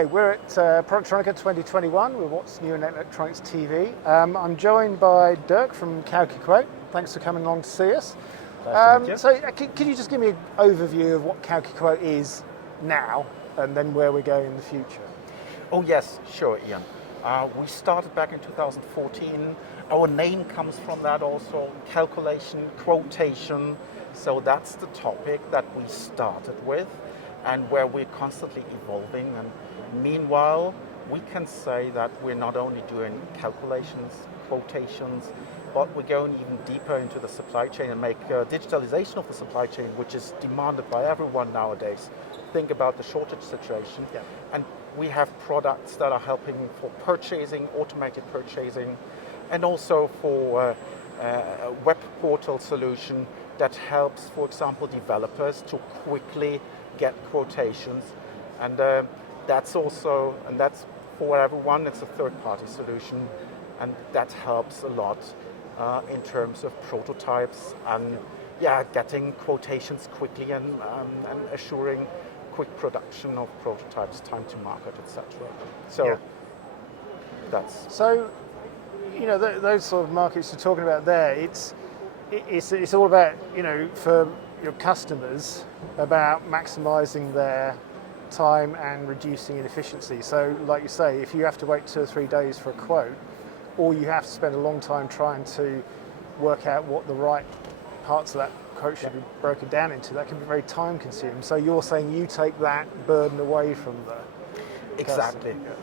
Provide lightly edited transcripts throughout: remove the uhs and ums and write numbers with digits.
Hi, we're at Productronica 2021 with What's New in Electronics TV. I'm joined by Dirk from CalcuQuote. Thanks for coming along to see us. So can you just give me an overview of what CalcuQuote is now and then where we're going in the future? Oh yes, sure, Ian. We started back in 2014. Our name comes from that also, calculation, quotation. So that's the topic that we started with and where we're constantly evolving. And meanwhile, we can say that we're not only doing calculations, quotations, but we're going even deeper into the supply chain and make digitalization of the supply chain, which is demanded by everyone nowadays. Think about the shortage situation. Yeah. And we have products that are helping for purchasing, automated purchasing, and also for a web portal solution that helps, for example, developers to quickly get quotations. And that's for everyone, it's a third-party solution, and that helps a lot in terms of prototypes and getting quotations quickly and assuring quick production of prototypes, time to market, etc. So that's... So, those sort of markets you're talking about there, it's all about, for your customers, about maximising their time and reducing inefficiency. So, like you say, if you have to wait 2 or 3 days for a quote, or you have to spend a long time trying to work out what the right parts of that quote should be broken down into, that can be very time consuming. So you're saying you take that burden away from the Exactly. customer.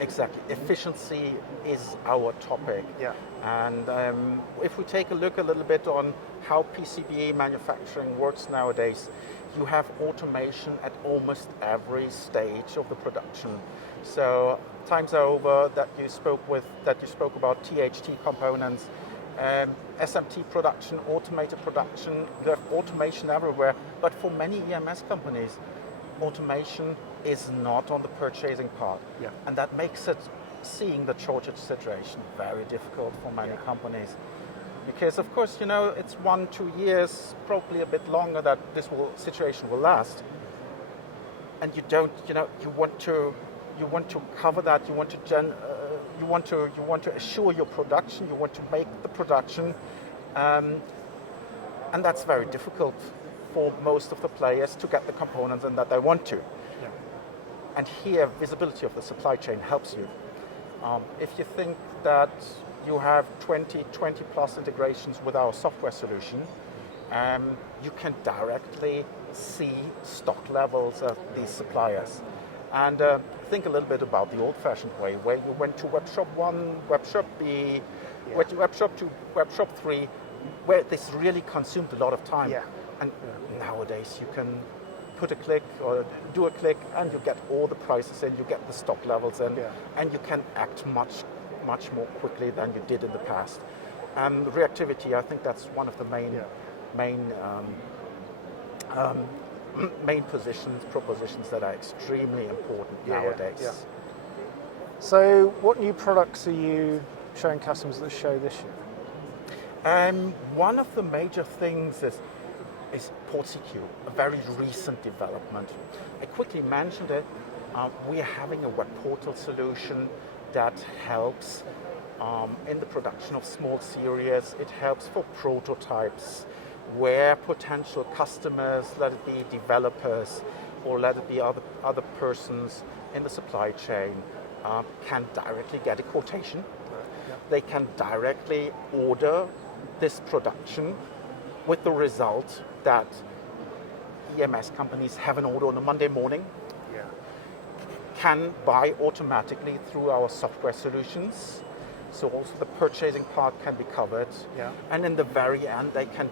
Exactly. Efficiency is our topic. Yeah. And if we take a look a little bit on how PCBA manufacturing works nowadays, you have automation at almost every stage of the production. So times are over that you spoke about THT components, SMT production, automated production. You have automation everywhere, but for many EMS companies, automation is not on the purchasing part. Yeah. And that makes it, seeing the shortage situation, very difficult for many companies. Because of course, it's 1-2 years, probably a bit longer that this situation will last. And you don't, you want to cover that, you want to assure your production, you want to make the production, and that's very difficult for most of the players to get the components and that they want to. Yeah. And here, visibility of the supply chain helps you. If you think that you have 20 plus integrations with our software solution, you can directly see stock levels of these suppliers. And think a little bit about the old-fashioned way, where you went to web shop 1, web shop B, went to web shop 2, web shop 3, where this really consumed a lot of time. Yeah. And nowadays you can put a click or do a click and you get all the prices in, you get the stock levels in, and you can act much more quickly than you did in the past. And reactivity, I think that's one of the main propositions that are extremely important nowadays. Yeah. So what new products are you showing customers at the show this year? One of the major things is PortCQ, a very recent development. I quickly mentioned it. We are having a web portal solution that helps in the production of small series. It helps for prototypes where potential customers, let it be developers or let it be other persons in the supply chain, can directly get a quotation. Yeah. They can directly order this production with the result that EMS companies have an order on a Monday morning, can buy automatically through our software solutions. So also the purchasing part can be covered. Yeah. And in the very end, they can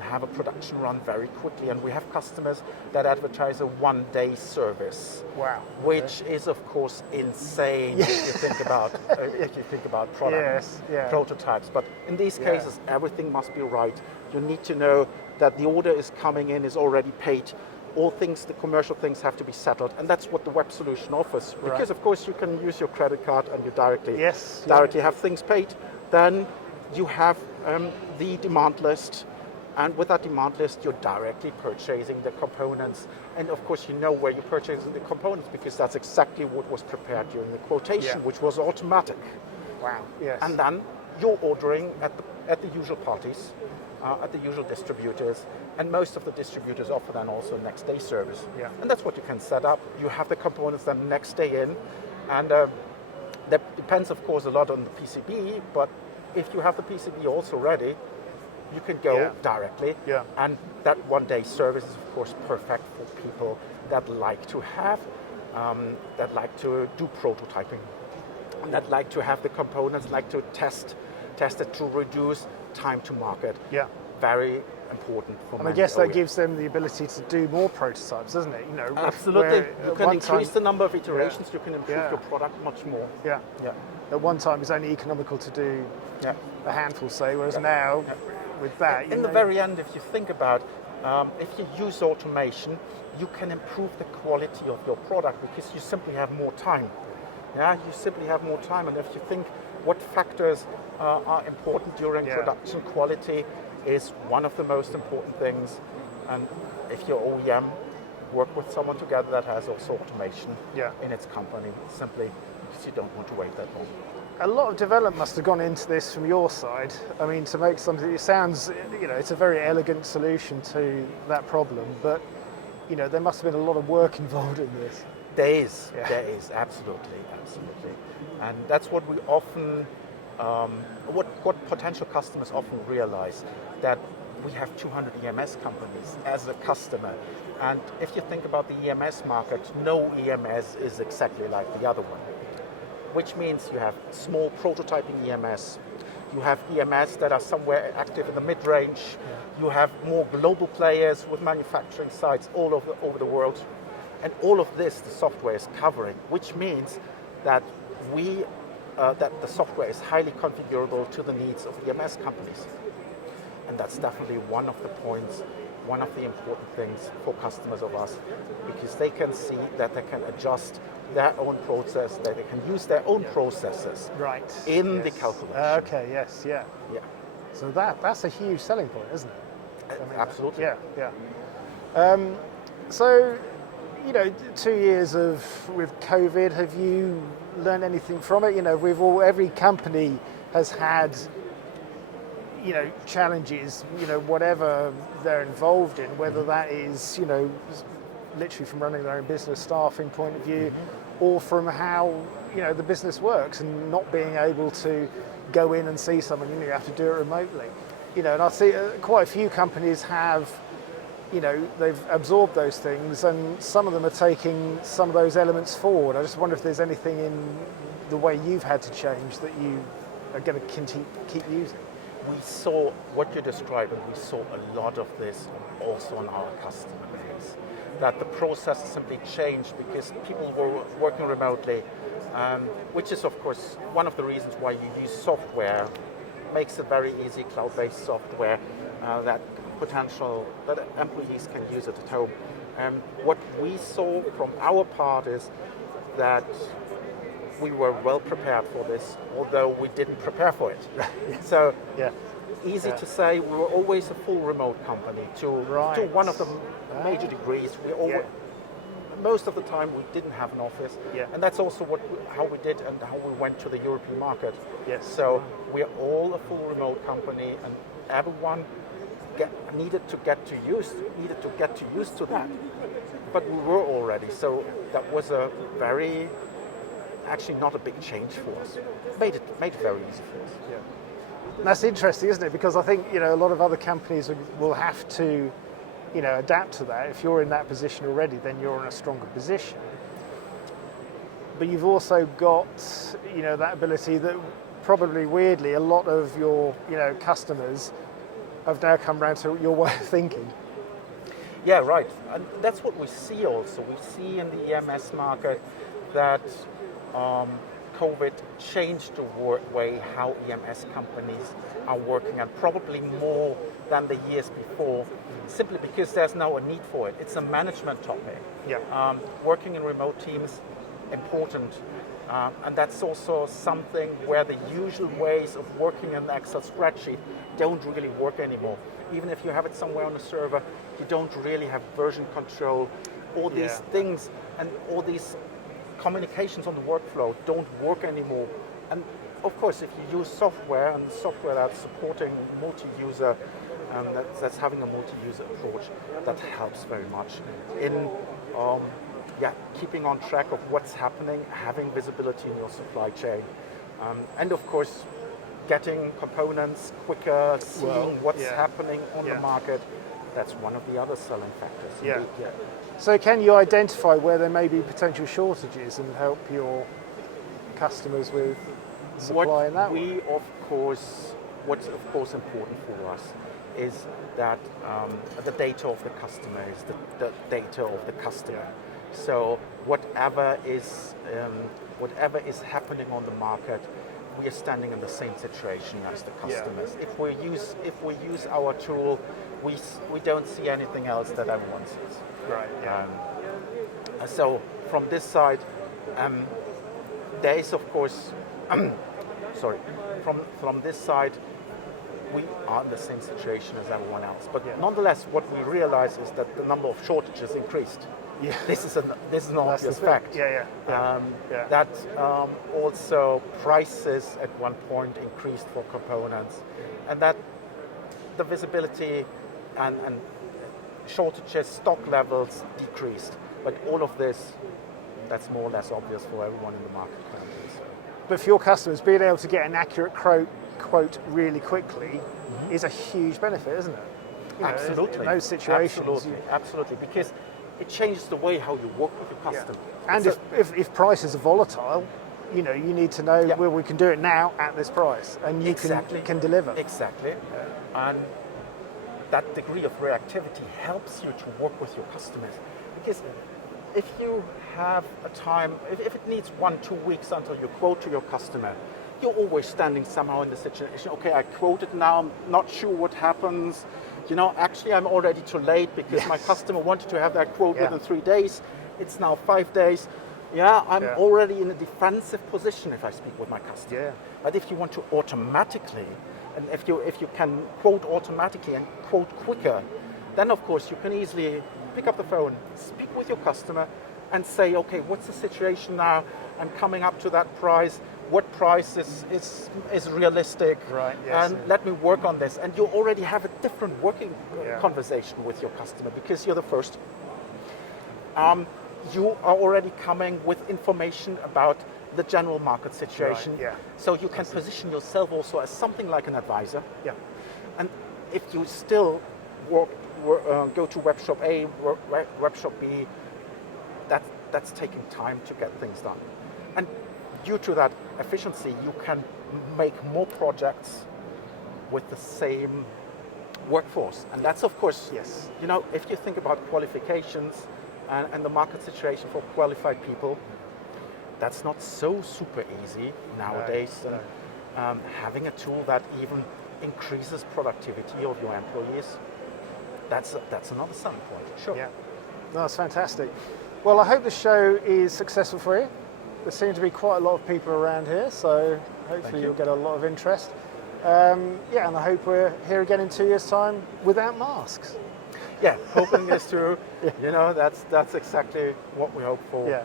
have a production run very quickly. And we have customers that advertise a 1-day service. Wow. Which is of course insane if you think about prototypes. But in these cases, everything must be right. You need to know that the order is coming in, is already paid. All things, the commercial things have to be settled, and that's what the web solution offers. Right. Because of course you can use your credit card and you directly directly have things paid. Then you have the demand list, And with that demand list, you're directly purchasing the components. And of course, you know where you're purchasing the components because that's exactly what was prepared during the quotation, which was automatic. Wow. Yes. And then you're ordering at the usual parties, at the usual distributors, and most of the distributors offer then also next day service. Yeah. And that's what you can set up. You have the components then next day in, and that depends, of course, a lot on the PCB, but if you have the PCB also ready, you can go directly. Yeah. And that one day service is, of course, perfect for people that like to have, that like to do prototyping, that like to have the components, like to test it to reduce time to market. Yeah. Very important for And I many guess that OEMs. gives them the ability to do more prototypes, doesn't it? You know, Absolutely. where You at can one increase time- the number of iterations, you can improve Yeah. your product much more. Yeah. Yeah. At one time, it's only economical to do Yeah. a handful, say, whereas now, with that, you In the know- very end, if you think about, if you use automation, you can improve the quality of your product because you simply have more time. Yeah, you simply have more time, and if you think what factors are important during production, quality is one of the most important things. And if your OEM work with someone together that has also automation in its company, simply because you don't want to wait that long. A lot of development must have gone into this from your side. I mean, to make something, it sounds, you know, it's a very elegant solution to that problem, but, you know, there must have been a lot of work involved in this. There is, absolutely. And that's what we often, what potential customers often realize, that we have 200 EMS companies as a customer. And if you think about the EMS market, no EMS is exactly like the other one. Which means you have small prototyping EMS, you have EMS that are somewhere active in the mid-range, you have more global players with manufacturing sites all over the world. And all of this, the software is covering, which means that that the software is highly configurable to the needs of EMS companies. And that's definitely one of the points, one of the important things for customers of us, because they can see that they can adjust their own process, that they can use their own processes in the calculation. Okay, yes, yeah. So that's a huge selling point, isn't it? I mean, absolutely. So, you know, 2 years with COVID, have you learned anything from it? You know, every company has had, you know, challenges, you know, whatever they're involved in, whether that is, you know, literally from running their own business, staffing point of view, or from how, you know, the business works and not being able to go in and see someone, you know, you have to do it remotely. You know, and I see quite a few companies have, you know, they've absorbed those things, and some of them are taking some of those elements forward. I just wonder if there's anything in the way you've had to change that you are going to keep using. We saw what you're describing, we saw a lot of this also on our customer base. That the process simply changed because people were working remotely, which is of course one of the reasons why you use software. Makes it very easy, cloud-based software that employees can use it at home. What we saw from our part is that we were well prepared for this, although we didn't prepare for it. So easy to say, we were always a full remote company to one of the major degrees. Most of the time we didn't have an office, and that's also how we did and how we went to the European market. So we're all a full remote company, and everyone needed to get used to that. But we were already, so that was a very, actually not a big change for us. Made it very easy for us. And that's interesting, isn't it? Because I think, you know, a lot of other companies will have to, you know, adapt to that. If you're in that position already, then you're in a stronger position. But you've also got, you know, that ability that probably weirdly a lot of your, you know, customers have now come around to your way of thinking. Yeah, right. And that's what we see also. We see in the EMS market that COVID changed the way how EMS companies are working, and probably more than the years before, simply because there's now a need for it. It's a management topic. Working in remote teams, important. And that's also something where the usual ways of working in the Excel spreadsheet don't really work anymore. Even if you have it somewhere on a server, you don't really have version control. All these things and all these communications on the workflow don't work anymore. And of course, if you use software and software that's supporting multi-user, that's having a multi-user approach, that helps very much in keeping on track of what's happening, having visibility in your supply chain, and of course, getting components quicker, seeing what's happening on the market. That's one of the other selling factors. Yeah. So can you identify where there may be potential shortages and help your customers with supplying that? What's of course important for us is that the data of the customer is the data of the customer. So whatever is happening on the market, we are standing in the same situation as the customers. If we use our tool, we don't see anything else that everyone sees. Right. Yeah. So from this side, there is of course, from this side, we are in the same situation as everyone else. But nonetheless, what we realize is that the number of shortages increased. Yeah. This is an obvious fact. That also prices at one point increased for components, and that the visibility and shortages, stock levels decreased. But all of this, that's more or less obvious for everyone in the market currently. So. But for your customers, being able to get an accurate quote really quickly is a huge benefit, isn't it? Absolutely. In those situations. Absolutely. Because it changes the way how you work with your customer. Yeah. And if prices are volatile, you need to know, well, we can do it now at this price, and you can deliver. Exactly. And that degree of reactivity helps you to work with your customers. Because if you have a time, if it needs 1-2 weeks until you quote to your customer, you're always standing somehow in the situation, okay, I quoted now, I'm not sure what happens. Actually I'm already too late because my customer wanted to have that quote within 3 days. It's now 5 days. I'm already in a defensive position if I speak with my customer. Yeah. But if you want to automatically, and if you can quote automatically and quote quicker, then of course you can easily pick up the phone, speak with your customer and say, okay, what's the situation now? I'm coming up to that price. What price is realistic? Right. Yes, and let me work on this. And you already have a different working conversation with your customer because you're the first. You are already coming with information about the general market situation. Right, so you can position yourself also as something like an advisor. Yeah. And if you still go to web shop A, web shop B, that's taking time to get things done. And due to that efficiency, you can make more projects with the same workforce. And that's, of course, if you think about qualifications and the market situation for qualified people, that's not so super easy nowadays. No. And having a tool that even increases productivity of your employees, that's another selling point. Sure. Yeah, no, that's fantastic. Well, I hope the show is successful for you. There seem to be quite a lot of people around here, so hopefully you'll get a lot of interest. And I hope we're here again in 2 years' time without masks. Yeah, hoping this too. That's exactly what we hope for. Yeah.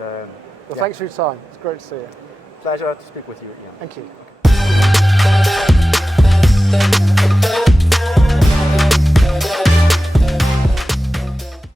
And thanks for your time. It's great to see you. Pleasure to speak with you, Iain. Thank you.